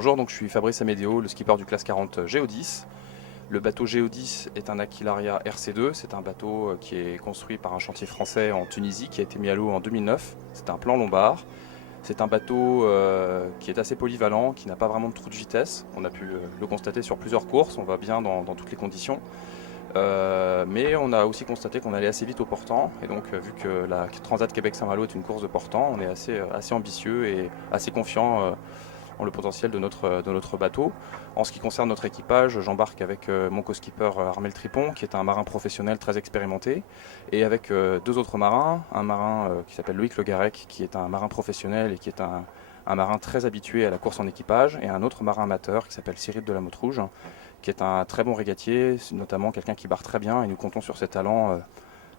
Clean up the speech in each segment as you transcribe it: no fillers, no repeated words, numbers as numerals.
Bonjour, donc je suis Fabrice Amédéo, le skipper du classe 40 Géodis. Le bateau Géodis est un Aquilaria RC2, c'est un bateau qui est construit par un chantier français en Tunisie qui a été mis à l'eau en 2009. C'est un plan lombard. C'est un bateau qui est assez polyvalent, qui n'a pas vraiment de trou de vitesse. On a pu le constater sur plusieurs courses, on va bien dans toutes les conditions. Mais on a aussi constaté qu'on allait assez vite au portant. Et donc vu que la Transat Québec-Saint-Malo est une course de portant, on est assez ambitieux et assez confiant en le potentiel de notre bateau. En ce qui concerne notre équipage, j'embarque avec mon co-skipper Armel Tripon, qui est un marin professionnel très expérimenté, et avec deux autres marins, un marin qui s'appelle Loïc Le Garec, qui est un marin professionnel et qui est un marin très habitué à la course en équipage, et un autre marin amateur qui s'appelle Cyril de la Motte Rouge, qui est un très bon régatier, notamment quelqu'un qui barre très bien, et nous comptons sur ses talents,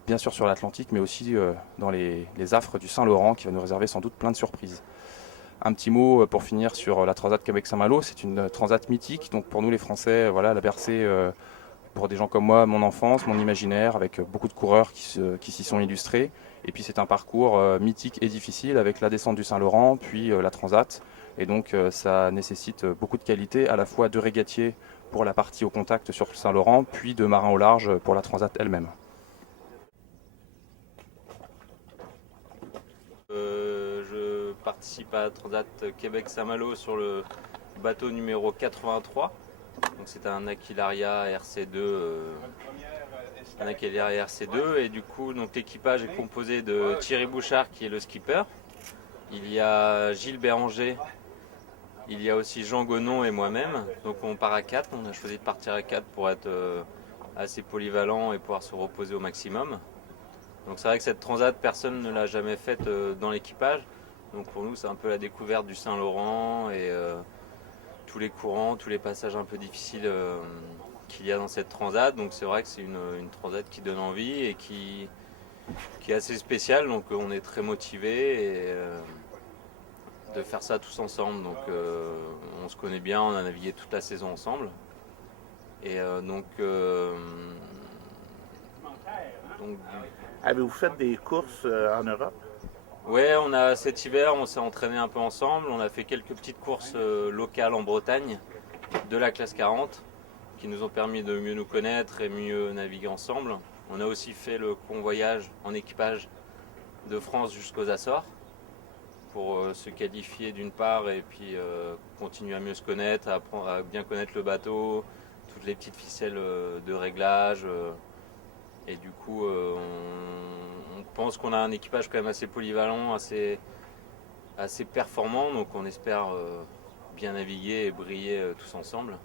bien sûr sur l'Atlantique, mais aussi dans les affres du Saint-Laurent, qui va nous réserver sans doute plein de surprises. Un petit mot pour finir sur la Transat Québec-Saint-Malo, c'est une transat mythique, donc pour nous les Français, voilà, elle a bercé pour des gens comme moi mon enfance, mon imaginaire, avec beaucoup de coureurs qui s'y sont illustrés. Et puis c'est un parcours mythique et difficile avec la descente du Saint-Laurent, puis la Transat. Et donc ça nécessite beaucoup de qualité, à la fois de régatiers pour la partie au contact sur le Saint-Laurent, puis de marins au large pour la Transat elle-même. Je participe à Transat Québec-Saint-Malo sur le bateau numéro 83. Donc c'est un Aquilaria RC2, et du coup donc l'équipage est composé de Thierry Bouchard qui est le skipper. Il y a Gilles Béranger, il y a aussi Jean Gonon et moi-même. Donc on part à 4, on a choisi de partir à 4 pour être assez polyvalent et pouvoir se reposer au maximum. Donc c'est vrai que cette transat, personne ne l'a jamais faite dans l'équipage. Donc pour nous, c'est un peu la découverte du Saint-Laurent et tous les courants, tous les passages un peu difficiles qu'il y a dans cette transat. Donc c'est vrai que c'est une transat qui donne envie et qui est assez spéciale. Donc on est très motivés et de faire ça tous ensemble. Donc on se connaît bien, on a navigué toute la saison ensemble. Et donc avez-vous fait des courses en Europe? Ouais, cet hiver, on s'est entraîné un peu ensemble. On a fait quelques petites courses locales en Bretagne de la classe 40 qui nous ont permis de mieux nous connaître et mieux naviguer ensemble. On a aussi fait le convoyage en équipage de France jusqu'aux Açores pour se qualifier d'une part et puis continuer à mieux se connaître, à apprendre à bien connaître le bateau, toutes les petites ficelles de réglage. Et du coup, on pense qu'on a un équipage quand même assez polyvalent, assez performant. Donc on espère bien naviguer et briller tous ensemble.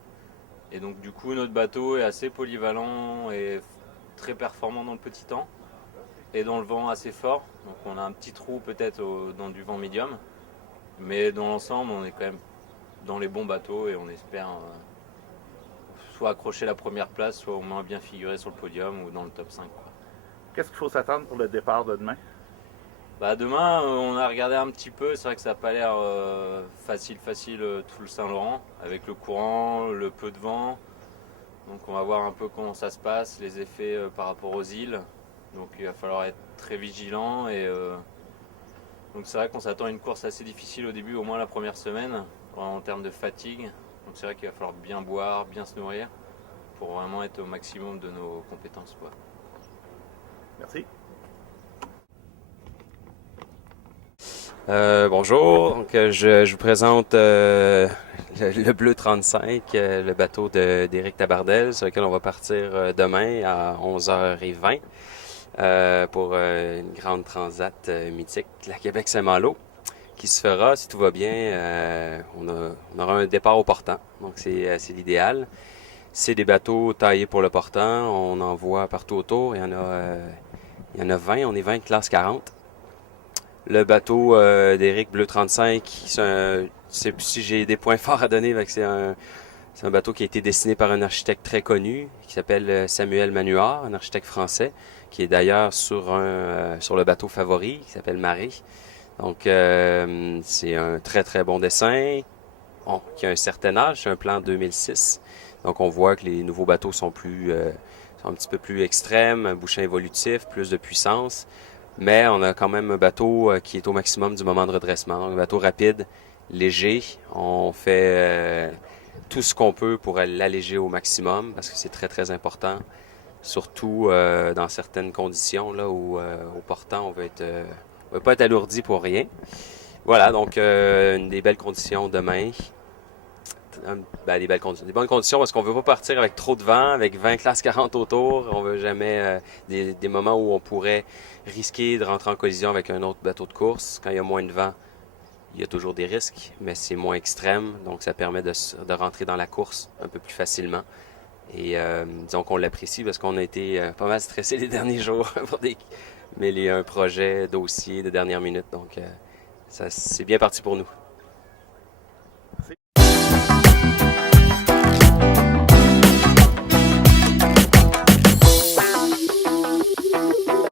Et donc du coup, notre bateau est assez polyvalent et très performant dans le petit temps et dans le vent assez fort. Donc on a un petit trou peut-être dans du vent médium. Mais dans l'ensemble, on est quand même dans les bons bateaux et on espère soit accrocher la première place, soit au moins bien figurer sur le podium ou dans le top 5. Quoi. Qu'est-ce qu'il faut s'attendre pour le départ de demain? Demain, on a regardé un petit peu, c'est vrai que ça n'a pas l'air facile tout le Saint-Laurent, avec le courant, le peu de vent. Donc on va voir un peu comment ça se passe, les effets par rapport aux îles. Donc il va falloir être très vigilant. Et donc c'est vrai qu'on s'attend à une course assez difficile au début, au moins la première semaine, en termes de fatigue. Donc c'est vrai qu'il va falloir bien boire, bien se nourrir, pour vraiment être au maximum de nos compétences. Quoi. Merci. Bonjour, donc, je vous présente le Bleu 35, le bateau d'Éric Tabardel, sur lequel on va partir demain à 11h20 pour une grande transat mythique, la Québec-Saint-Malo, qui se fera, si tout va bien, on aura un départ au portant, donc c'est l'idéal. C'est des bateaux taillés pour le portant, on en voit partout autour, il y en a 20, on est 20 classe 40. Le bateau d'Éric Bleu 35, si j'ai des points forts à donner, c'est un bateau qui a été dessiné par un architecte très connu, qui s'appelle Samuel Manuard, un architecte français, qui est d'ailleurs sur le bateau favori, qui s'appelle Marie. Donc c'est un très très bon dessin, qui a un certain âge, c'est un plan 2006. Donc on voit que les nouveaux bateaux sont un petit peu plus extrêmes, un bouchin évolutif, plus de puissance. Mais on a quand même un bateau qui est au maximum du moment de redressement. Un bateau rapide léger. On fait tout ce qu'on peut pour l'alléger au maximum parce que c'est très très important, surtout dans certaines conditions là où au portant on veut pas être alourdi pour rien. Voilà, donc des belles conditions demain. Des bonnes conditions parce qu'on veut pas partir avec trop de vent, avec 20 classes 40 autour. On veut jamais des moments où on pourrait risquer de rentrer en collision avec un autre bateau de course. Quand il y a moins de vent, il y a toujours des risques, mais c'est moins extrême, donc ça permet de rentrer dans la course un peu plus facilement. Et disons qu'on l'apprécie parce qu'on a été pas mal stressé les derniers jours pour mêler un projet, dossier de dernière minute, donc ça c'est bien parti pour nous.